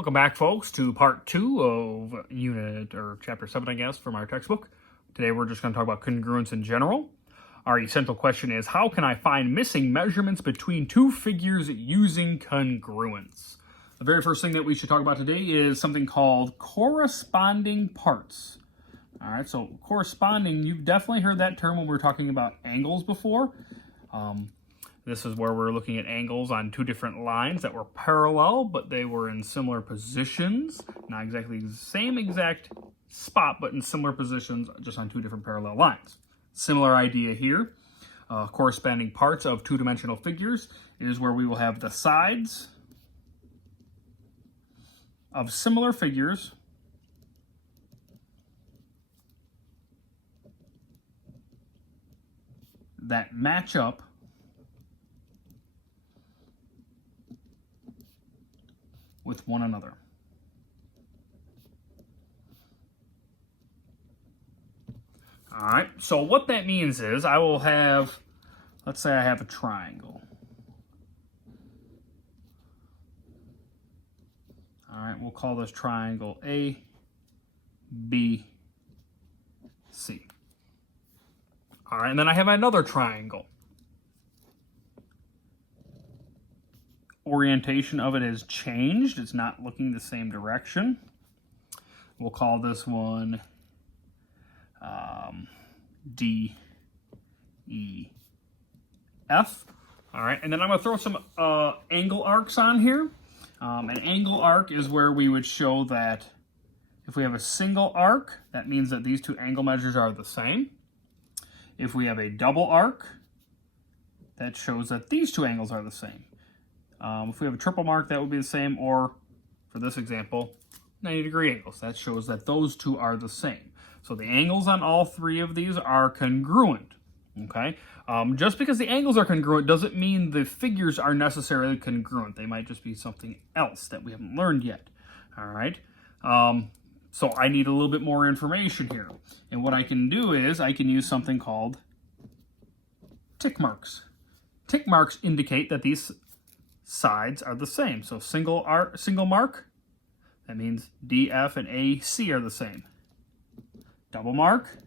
Welcome back, folks, to part 2 of unit, or chapter 7, I guess, from our textbook. Today we're just going to talk about congruence in general. Our essential question is, how can I find missing measurements between two figures using congruence? The very first thing that we should talk about today is something called corresponding parts. All right, so corresponding, you've definitely heard that term when we were talking about angles before. This is where we're looking at angles on two different lines that were parallel, but they were in similar positions. Not exactly the same exact spot, but in similar positions, just on two different parallel lines. Similar idea here. Corresponding parts of two-dimensional figures is where we will have the sides of similar figures that match up with one another. All right, so what that means is I will have, let's say I have a triangle. All right, we'll call this triangle A, B, C. All right, and then I have another triangle. Orientation of it has changed. It's not looking the same direction. We'll call this one D, E, F. All right, and then I'm going to throw some angle arcs on here. An angle arc is where we would show that if we have a single arc, that means that these two angle measures are the same. If we have a double arc, that shows that these two angles are the same. If we have a triple mark, that would be the same, or for this example, 90-degree angles. That shows that those two are the same. So the angles on all three of these are congruent, okay? Just because the angles are congruent doesn't mean the figures are necessarily congruent. They might just be something else that we haven't learned yet, all right? So I need a little bit more information here. And what I can do is I can use something called tick marks. Tick marks indicate that these sides are the same. So single mark, that means DF and AC are the same. Double mark,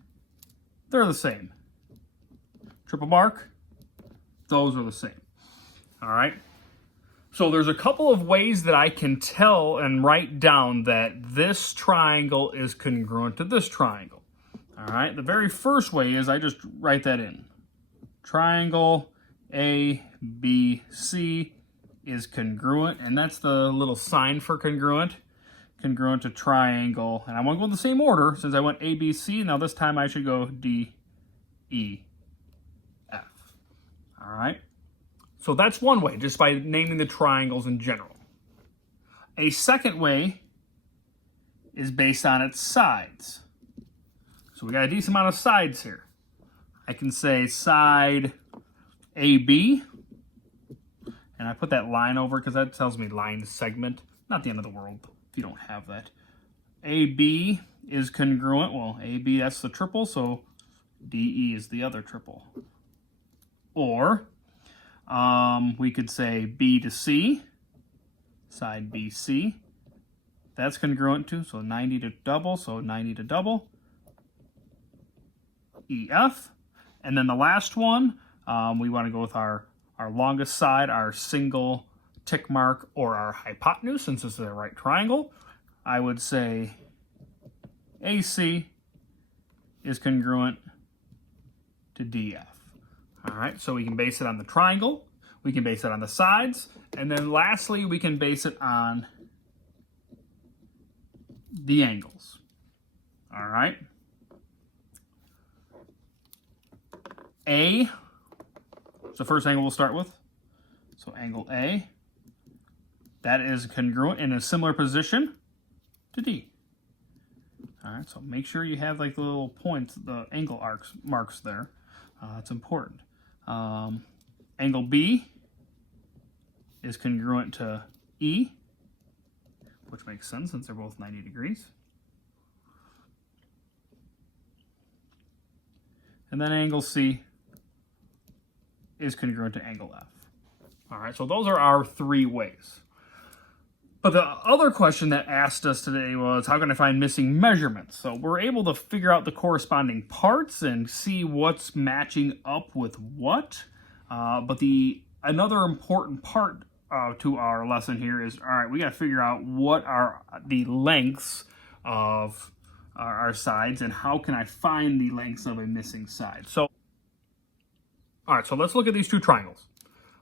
they're the same. Triple mark, those are the same. All right. So there's a couple of ways that I can tell and write down that this triangle is congruent to this triangle. All right. The very first way is I just write that in. Triangle ABC is congruent, and that's the little sign for congruent. Congruent to triangle, and I want to go in the same order since I went A, B, C. Now this time I should go D, E, F. All right. So that's one way, just by naming the triangles in general. A second way is based on its sides. So we got a decent amount of sides here. I can say side AB. And I put that line over because that tells me line segment. Not the end of the world if you don't have that. AB is congruent. Well, AB, that's the triple, so DE is the other triple. Or we could say B to C, side BC. That's congruent too, so 90 to double, so 90 to double. EF. And then the last one, we want to go with our longest side, our single tick mark, or our hypotenuse, since this is a right triangle. I would say AC is congruent to DF. All right, so we can base it on the triangle, we can base it on the sides, and then lastly, we can base it on the angles. All right. A, it's the first angle we'll start with. So angle A, that is congruent in a similar position to D. All right, so make sure you have like the little points, the angle marks there. That's important. Angle B is congruent to E, which makes sense since they're both 90 degrees. And then angle C is congruent to angle F. All right, so those are our three ways. But the other question that asked us today was, how can I find missing measurements? So we're able to figure out the corresponding parts and see what's matching up with what. But another important part to our lesson here is, all right, we got to figure out what are the lengths of our sides and how can I find the lengths of a missing side. So, all right, so let's look at these two triangles.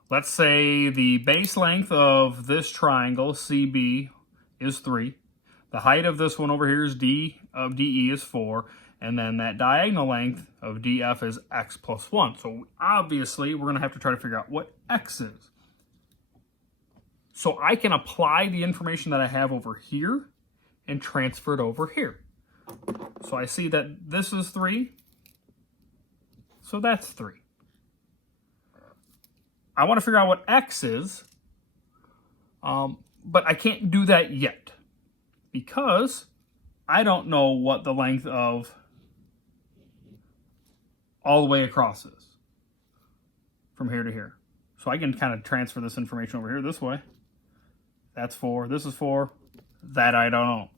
Let's say the base length of this triangle, CB, is 3. The height of this one over here is D of DE is 4. And then that diagonal length of DF is X plus 1. So obviously, we're going to have to try to figure out what X is. So I can apply the information that I have over here and transfer it over here. So I see that this is 3. So that's 3. I want to figure out what X is, but I can't do that yet because I don't know what the length of all the way across is from here to here. So I can kind of transfer this information over here this way. That's 4. This is 4. That I don't know.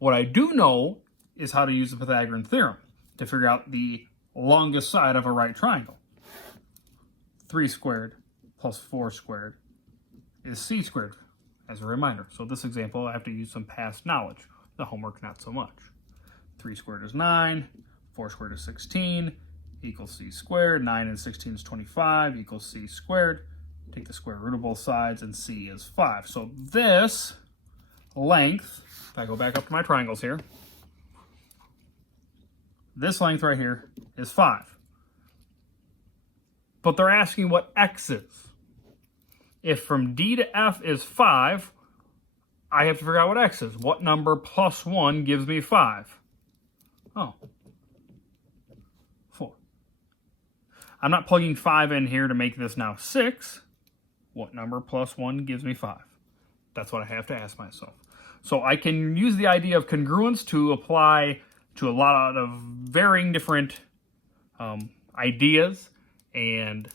What I do know is how to use the Pythagorean theorem to figure out the longest side of a right triangle. 3 squared plus 4 squared is c squared, as a reminder. So this example, I have to use some past knowledge. The homework, not so much. 3 squared is 9, 4 squared is 16, equals c squared. 9 and 16 is 25, equals c squared. Take the square root of both sides, and c is 5. So this length, if I go back up to my triangles here, this length right here is 5. But they're asking what X is. If from D to F is 5, I have to figure out what X is. What number plus 1 gives me 5? Oh, 4. I'm not plugging 5 in here to make this now 6. What number plus 1 gives me 5? That's what I have to ask myself. So I can use the idea of congruence to apply to a lot of varying different ideas and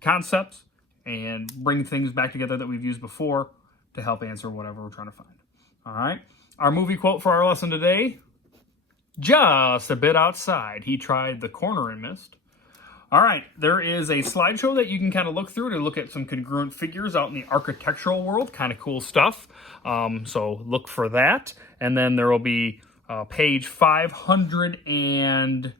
concepts and bring things back together that we've used before to help answer whatever we're trying to find. All right. Our movie quote for our lesson today, just a bit outside. He tried the corner and missed. All right. There is a slideshow that you can kind of look through to look at some congruent figures out in the architectural world. Kind of cool stuff. So look for that. And then there will be page 500 and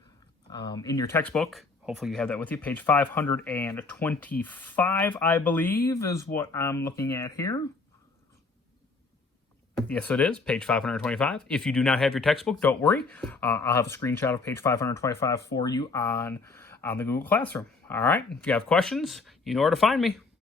in your textbook. Hopefully you have that with you. Page 525, I believe, is what I'm looking at here. Yes, it is. Page 525. If you do not have your textbook, don't worry. I'll have a screenshot of page 525 for you on the Google Classroom. All right. If you have questions, you know where to find me.